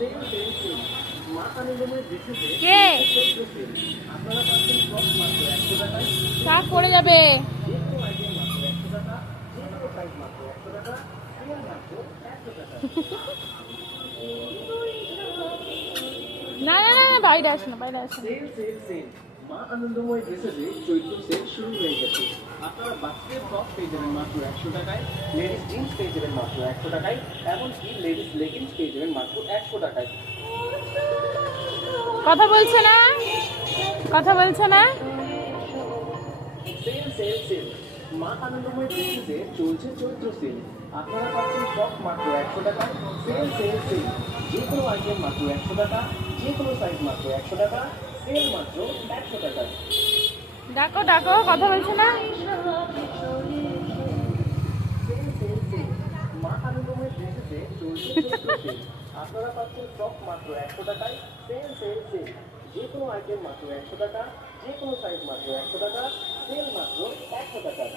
কে শাক পড়ে যাবে? না না না, বাইরে আসো না, বাইরে আসো না। মা আনন্দময় ড্রেসেসে চৈত্র সেল শুরু হয়ে গেছে। আপনারা বাচ্চাদের ফ্রক পেয়ে যাবেন মাত্র 100 টাকায়, লেডিস জিন্স পেয়ে যাবেন মাত্র 100 টাকায়, এমনকি লেডিস লেগিংস পেয়ে যাবেন মাত্র 100 টাকায়। কথা বলছে না, কথা বলছে না। সেল সেল সেল মা আনন্দময় ড্রেসেসে চলছে চৈত্র সেল। আপনারা পাচ্ছেন ফ্রক মাত্র 100 টাকায়। সেল সেল সেল যে কোনো আইটেম মাত্র 100 টাকা, যে কোনো সাইজ মাত্র 100 টাকা, সেল মাত্র 100 টাকায়। ডাকো ডাকো, কথা বলছে না। মা আনন্দময় ড্রেসেসে চলছে চৈত্র সেল। আপনারা পাচ্ছেন ফ্রক মাত্র 100 টাকায়। সেল সেল সেল যে কোনো আইটেম মাত্র 100 টাকা, যে কোনো সাইজ মাত্র 100 টাকা, সেল মাত্র 100 টাকায়।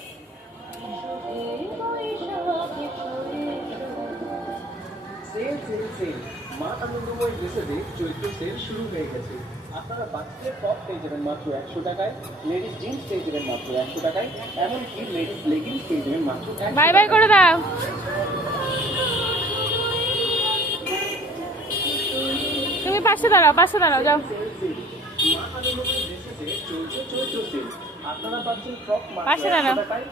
সেল সেল সেল মা আনন্দময় ড্রেসেসে চৈত্র সেল শুরু হয়ে গেছে। আপনারা বাচ্চাদের টপ পেয়ে যাবেন মাত্র 100 টাকায়, লেডিস জিন্স পেয়ে যাবেন মাত্র 100 টাকায়, এমনকি লেডিস লেগিংস পেয়ে যাবেন মাত্র 100 বাই বাই করে দাও। তুমি পাশে দাঁড়াও, পাশে দাঁড়াও, যাও। মা আনন্দময় ড্রেসেসে চলছে চৈত্র সেল। আপনারা পাচ্ছেন ফ্রক মাত্র পাশে 100 দাঁড়াও। টাকায়।